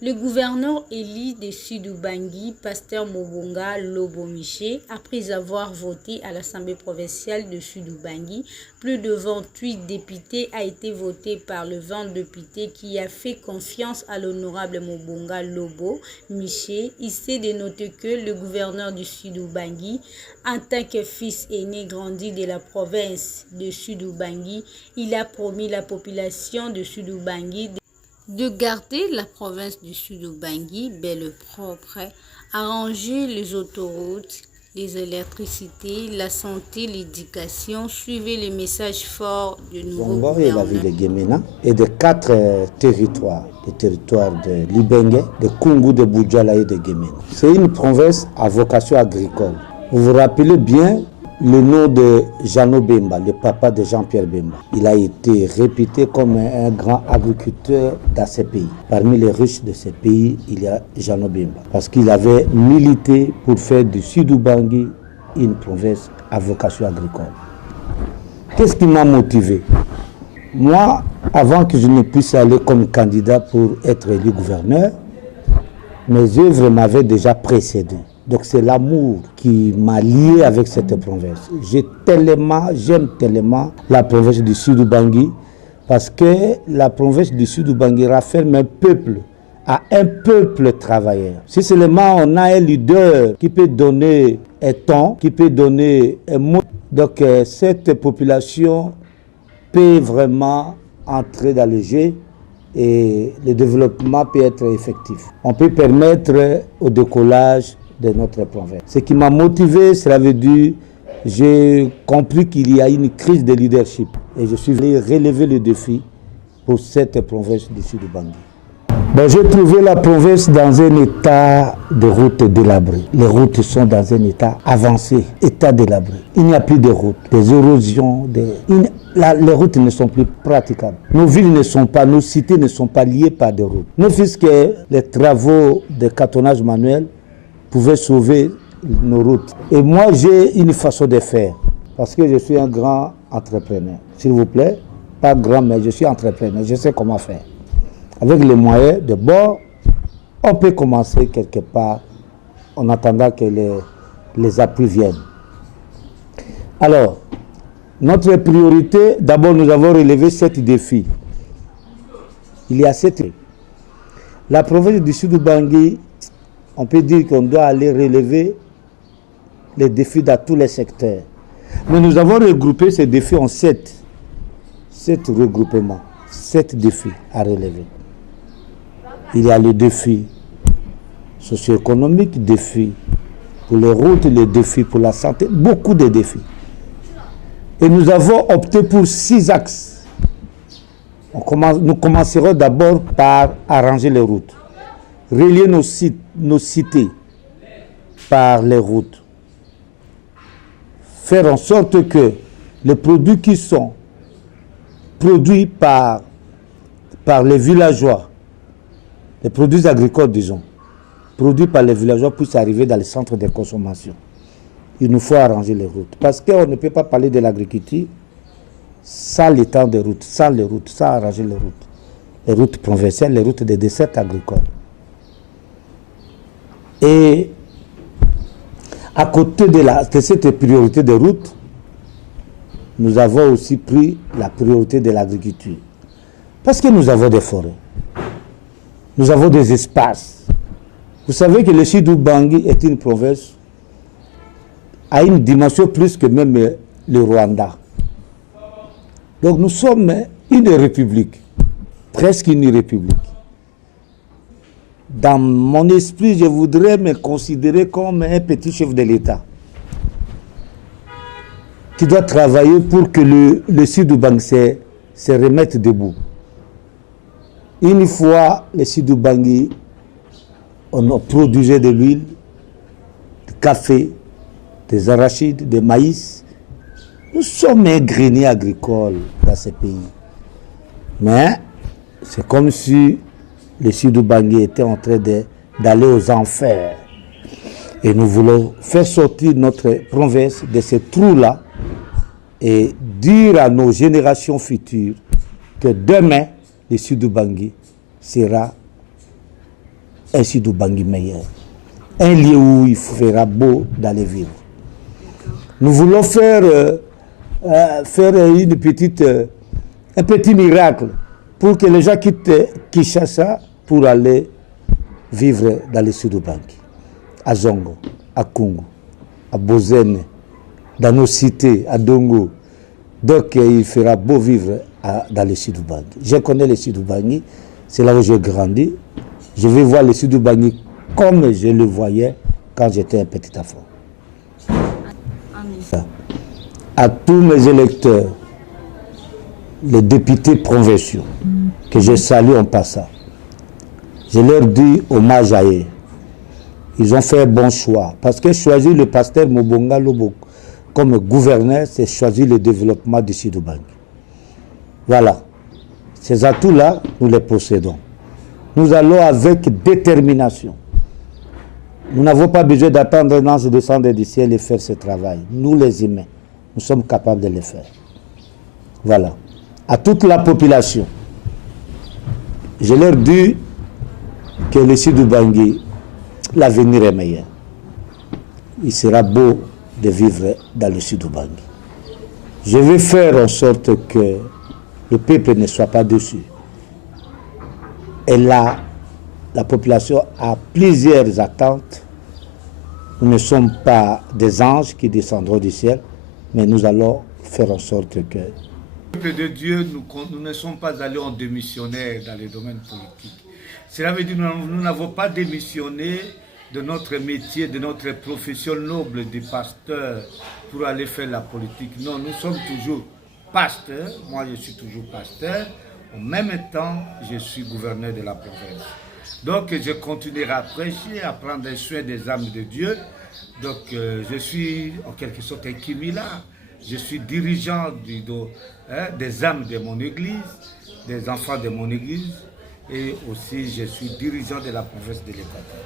Le gouverneur élu de Sud-Ubangi, Pasteur Mobonga Lobomiché, après avoir voté à l'Assemblée provinciale de Sud-Ubangi, plus de 28 députés a été voté par le 20 députés qui a fait confiance à l'honorable Mobonga Lobo Miché. Il s'est de noter que le gouverneur du Sud-Ubangi, en tant que fils aîné grandi de la province de Sud-Ubangi, il a promis la population de Sud-Ubangi de garder la province du Sud-Ubangi belle propre, arranger les autoroutes, les électricités, la santé, l'éducation. Suivez les messages forts du nouveau Zongo et la ville gouvernement. de Guémena et de 4 territoires, les territoires de Libengue, de Kungu, de Boudjala et de Guémena. C'est une province à vocation agricole. Vous vous rappelez bien le nom de Jeannot Bemba, le papa de Jean-Pierre Bemba. Il a été réputé comme un grand agriculteur dans ce pays. Parmi les riches de ce pays, il y a Jeannot Bemba. Parce qu'il avait milité pour faire du Sud-Ubangi une province à vocation agricole. Qu'est-ce qui m'a motivé? Moi, avant que je ne puisse aller comme candidat pour être élu gouverneur, mes œuvres m'avaient déjà précédé. Donc c'est l'amour qui m'a lié avec cette province. J'aime tellement la province du Sud-Ubangi parce que la province du Sud-Ubangi rafferme un peuple travailleur. Si seulement on a un leader qui peut donner un ton, qui peut donner un mot, donc cette population peut vraiment entrer dans le jeu et le développement peut être effectif. On peut permettre au décollage de notre province. Ce qui m'a motivé, cela veut dire j'ai compris qu'il y a une crise de leadership et je suis venu relever le défi pour cette province du Sud-Ubangi. J'ai trouvé la province dans un état de route délabré. Les routes sont dans un état avancé, état délabré. Il n'y a plus de routes, des érosions, les routes ne sont plus praticables. Nos villes ne sont pas, nos cités ne sont pas liées par des routes. Ne fût-ce que les travaux de cartonnage manuel pouvaient sauver nos routes. Et moi, j'ai une façon de faire, parce que je suis un grand entrepreneur. S'il vous plaît, pas grand, mais je suis entrepreneur, je sais comment faire. Avec les moyens de bord, on peut commencer quelque part en attendant que les appuis viennent. Alors, notre priorité, d'abord nous avons relevé 7 défis. Il y a 7. La province du Sud-Ubangi, on peut dire qu'on doit aller relever les défis dans tous les secteurs. Mais nous avons regroupé ces défis en 7 regroupements, 7 défis à relever. Il y a le défi socio-économique, défi pour les routes, les défis pour la santé, beaucoup de défis. Et nous avons opté pour 6 axes. Nous commencerons d'abord par arranger les routes, relier nos cités par les routes, faire en sorte que les produits qui sont produits par les villageois, les produits agricoles, disons, produits par les villageois puissent arriver dans les centres de consommation. Il nous faut arranger les routes. Parce qu'on ne peut pas parler de l'agriculture sans les temps de route, sans les routes, sans arranger les routes. Les routes provinciales, les routes des dessertes agricoles. Et à côté de cette priorité de route, nous avons aussi pris la priorité de l'agriculture. Parce que nous avons des forêts. Nous avons des espaces. Vous savez que le Sud-Ubangi est une province à une dimension plus que même le Rwanda. Donc nous sommes une république, presque une république. Dans mon esprit, je voudrais me considérer comme un petit chef de l'État qui doit travailler pour que le Sud-Ubangi se remette debout. Une fois le Sud-Ubangi, on a produisait de l'huile, du café, des arachides, des maïs. Nous sommes un grenier agricole dans ce pays. Mais c'est comme si le Sud-Ubangi était en train d'aller aux enfers. Et nous voulons faire sortir notre province de ce trou-là et dire à nos générations futures que demain, le Sud-Ubangi sera un Sidou-Bangui meilleur. Un lieu où il fera beau d'aller vivre. Nous voulons faire un petit miracle pour que les gens quittent Kinshasa pour aller vivre dans le Sidou-Bangui, à Zongo, à Kungu, à Bozene, dans nos cités, à Dongo. Donc il fera beau vivre dans le Sidou-Bangui. Je connais le Sidou-Bangui, c'est là où j'ai grandi. Je vais voir le Sidou-Bangui comme je le voyais quand j'étais un petit enfant. À tous mes électeurs, les députés provinciaux, que je salue en passant, je leur dis hommage à eux. Ils ont fait un bon choix. Parce que choisir le pasteur Mobonga Lobo comme gouverneur, c'est choisir le développement du Sidou-Bangui. Voilà. Ces atouts-là, nous les possédons. Nous allons avec détermination. Nous n'avons pas besoin d'attendre un ange descendre du ciel et faire ce travail. Nous, les humains, nous sommes capables de le faire. Voilà. À toute la population, je leur dis que le Sidou-Bangui, l'avenir est meilleur. Il sera beau de vivre dans le Sidou-Bangui. Je vais faire en sorte que le peuple ne soit pas déçu. Et là, la population a plusieurs attentes. Nous ne sommes pas des anges qui descendront du ciel, mais nous allons faire en sorte que... Le peuple de Dieu, nous ne sommes pas allés en démissionnaire dans les domaines politiques. Cela veut dire que nous n'avons pas démissionné de notre métier, de notre profession noble de pasteur pour aller faire la politique. Non, nous sommes toujours pasteurs. Moi, je suis toujours pasteur. En même temps, je suis gouverneur de la province. Donc, je continuerai à prêcher, à prendre soin des âmes de Dieu. Donc, je suis en quelque sorte un Kimila. Je suis dirigeant des âmes de mon église, des enfants de mon église. Et aussi, je suis dirigeant de la province de l'Équateur.